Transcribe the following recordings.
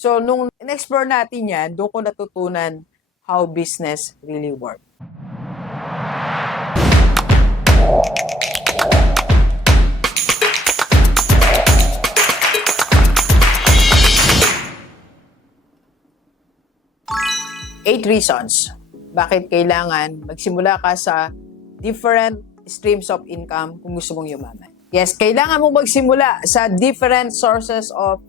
So, nung in-explore natin yan, doon ko natutunan how business really work. Eight reasons bakit kailangan magsimula ka sa different streams of income kung gusto mong yumaman. Yes, kailangan mong magsimula sa different sources of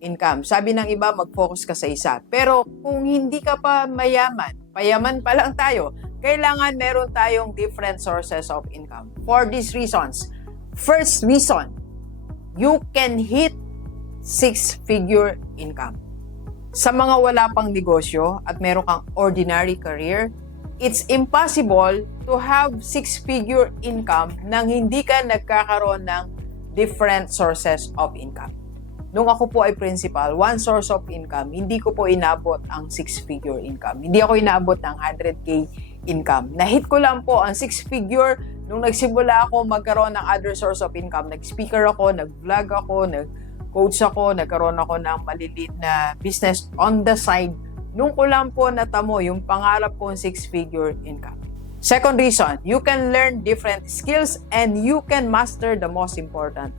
income. Sabi ng iba, mag-focus ka sa isa. Pero kung hindi ka pa mayaman, payaman pa lang tayo, kailangan meron tayong different sources of income. For these reasons, first reason, you can hit six-figure income. Sa mga wala pang negosyo at meron kang ordinary career, it's impossible to have six-figure income nang hindi ka nagkakaroon ng different sources of income. Nung ako po ay principal, one source of income, hindi ko po inabot ang six-figure income. Hindi ako inabot ng 100K income. Nahit ko lang po ang six-figure nung nagsimula ako magkaroon ng other source of income. Nag-speaker ako, nag-vlog ako, nag-coach ako, nagkaroon ako ng maliliit na business on the side. Nung ko lang po natamo yung pangarap kong six-figure income. Second reason, you can learn different skills and you can master the most important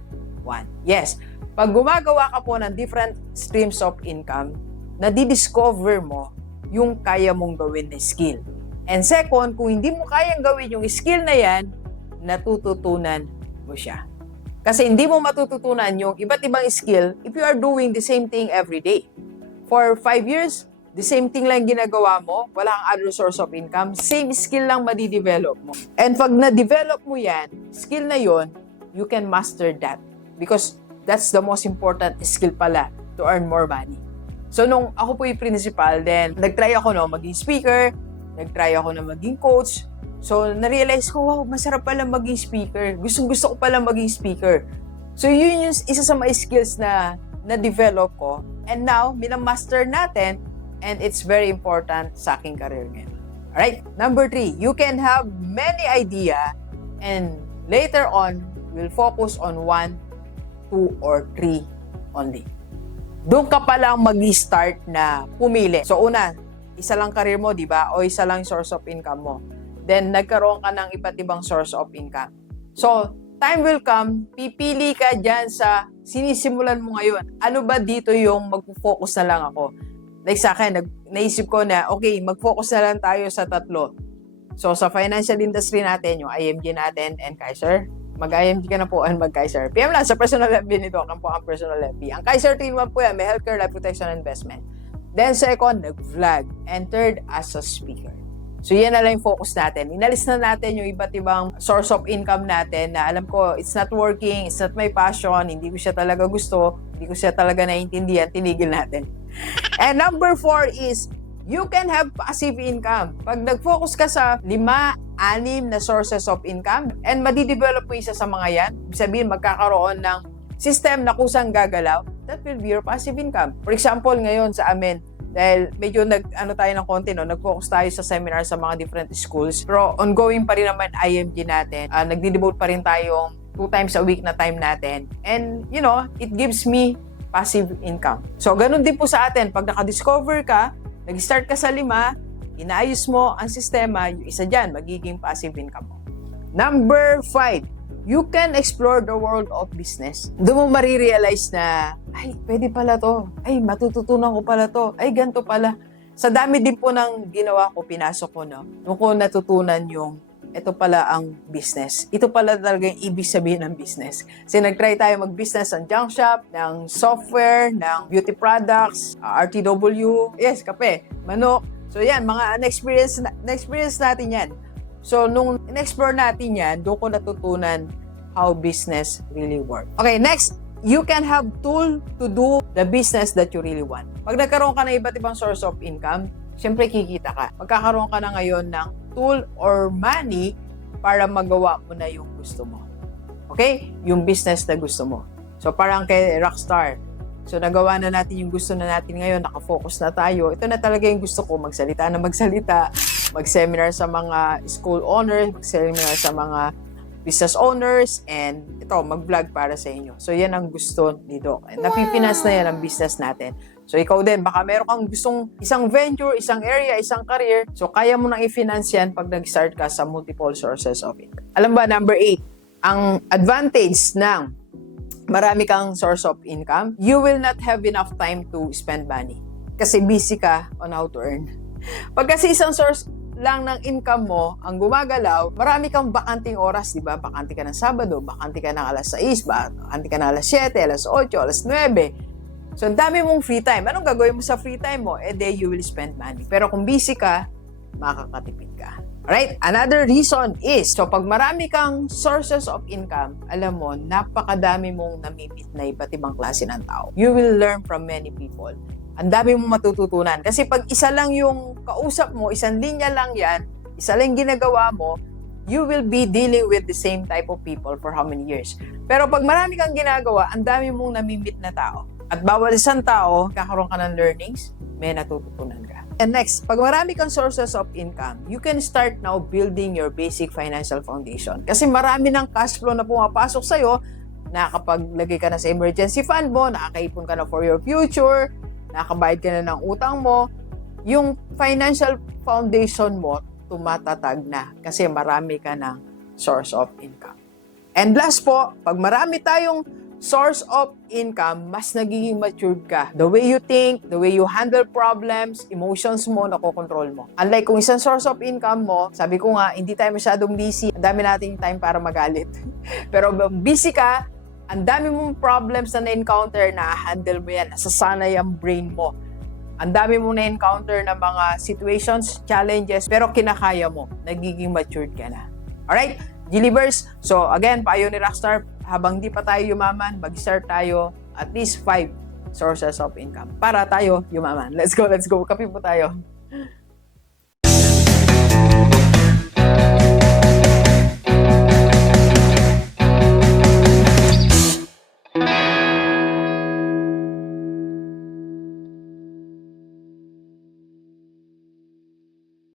one. Yes, pag gumagawa ka po ng different streams of income, nadidiscover mo yung kaya mong gawin na skill. And second, kung hindi mo kayang gawin yung skill na yan, natututunan mo siya. Kasi hindi mo matututunan yung iba't ibang skill if you are doing the same thing every day. For 5 years, the same thing lang ginagawa mo, wala kang other source of income, same skill lang madidevelop mo. And pag na-develop mo yan, skill na yon, you can master that. Because that's the most important skill pala to earn more money. So nung ako po yung principal, then nag-try ako maging speaker, nag-try ako na maging coach. So na-realize ko, wow, masarap pala maging speaker. Gustong-gusto ko pala maging speaker. So yun yung isa sa mga skills na na-develop ko. And now, minamaster natin, and it's very important sa aking career ngayon. Alright? Number 3, you can have many idea and later on, you'll focus on 1, 2, or 3 only. Doon ka pa lang mag-start na pumili. So una, isa lang career mo, di ba? O isa lang source of income mo. Then, nagkaroon ka ng iba't ibang source of income. So, time will come, pipili ka dyan sa sinisimulan mo ngayon. Ano ba dito yung mag-focus na lang ako? Like sa akin, naisip ko na, okay, mag-focus na lang tayo sa 3. So, sa financial industry natin, yung IMG natin and Kaiser, mag-IMG ka na po and mag-Kaiser. PM lang sa personal FB nito, kan po ang personal FB. Ang Kaiser 3-in-1 po yan, may healthcare, life protection, investment. Then second, nag-vlog. And third, as a speaker. So yan na lang yung focus natin. Inalis na natin yung iba't ibang source of income natin na alam ko, it's not working, it's not my passion, hindi ko siya talaga gusto, hindi ko siya talaga naiintindihan, tinigil natin. And number 4 is, you can have passive income. Pag nag-focus ka sa 5, 6 na sources of income and madidevelop mo isa sa mga yan, sabihin magkakaroon ng system na kusang gagalaw, that will be your passive income. For example, ngayon sa amin, dahil medyo tayo ng konti, nag-focus tayo sa seminar sa mga different schools, pero ongoing pa rin naman IMG natin. Nagdi-devote pa rin tayong 2 times a week na time natin. And, it gives me passive income. So, ganun din po sa atin. Pag naka-discover ka, nag-start ka sa 5, inaayos mo ang sistema, yung isa dyan, magiging passive income mo. Number 5, you can explore the world of business. Doon mo marirealize na, ay, pwede pala to. Ay, matututunan ko pala to. Ay, ganito pala. Sa dami din po ng ginawa ko, pinasok ko, doon ko natutunan yung, ito pala ang business. Ito pala talaga yung ibig sabihin ng business. Kasi nag-try tayo mag-business ng junk shop, ng software, ng beauty products, RTW, yes, kape, manok. So yan, mga na-experience natin yan. So, nung in-explore natin yan, doon ko natutunan how business really work. Okay, next, you can have tool to do the business that you really want. Pag nagkaroon ka ng iba't ibang source of income, syempre kikita ka. Magkakaroon ka na ngayon ng tool or money para magawa mo na yung gusto mo. Okay? Yung business na gusto mo. So, parang kay Rockstar. So, nagawa na natin yung gusto na natin ngayon, nakafocus na tayo. Ito na talaga yung gusto ko, magsalita na magsalita, mag-seminar sa mga school owners, mag-seminar sa mga business owners, and ito, mag-vlog para sa inyo. So, yan ang gusto ni Doc. Napipinas na yan ang business natin. So, ikaw din, baka meron kang gustong isang venture, isang area, isang career. So, kaya mo nang i-finance yan pag nag-start ka sa multiple sources of income. Alam ba, number 8, ang advantage ng marami kang source of income, you will not have enough time to spend money. Kasi busy ka on how to earn. Pag kasi isang source lang ng income mo ang gumagalaw, marami kang bakanting oras, di ba? Bakante ka ng Sabado, bakante ka ng alas 6, bakante ka ng alas 7, alas 8, alas 9. So, ang dami mong free time. Anong gagawin mo sa free time mo? You will spend money. Pero kung busy ka, makakatipid ka. Alright? Another reason is, so pag marami kang sources of income, alam mo, napakadami mong namimit na iba't ibang klase ng tao. You will learn from many people. Ang dami mong matututunan. Kasi pag isa lang yung kausap mo, isang linya lang yan, isa lang ginagawa mo, you will be dealing with the same type of people for how many years. Pero pag marami kang ginagawa, ang dami mong namimit na tao. At bawal isang tao, kakaroon ka ng learnings, may natututunan ka. And next, pag marami kang sources of income, you can start now building your basic financial foundation. Kasi marami ng cash flow na pumapasok sa'yo, nakakapaglagay ka na sa emergency fund mo, nakakaipon ka na for your future, nakakabayad ka na ng utang mo, yung financial foundation mo, tumatatag na kasi marami ka ng source of income. And last po, pag marami tayong source of income, mas nagiging matured ka. The way you think, the way you handle problems, emotions mo, nakokontrol mo. Unlike kung isang source of income mo, sabi ko nga, hindi tayo masyadong busy, ang dami nating time para magalit. Pero busy ka, ang dami mong problems na na-encounter, na-handle mo yan, nasasanay ang brain mo. Ang dami mong na-encounter na mga situations, challenges, pero kinakaya mo, nagiging matured ka na. Alright? G-Livers, so again, payo ni Rockstar, habang di pa tayo yumaman, mag-start tayo at least 5 sources of income para tayo yumaman. Let's go. Kape po tayo.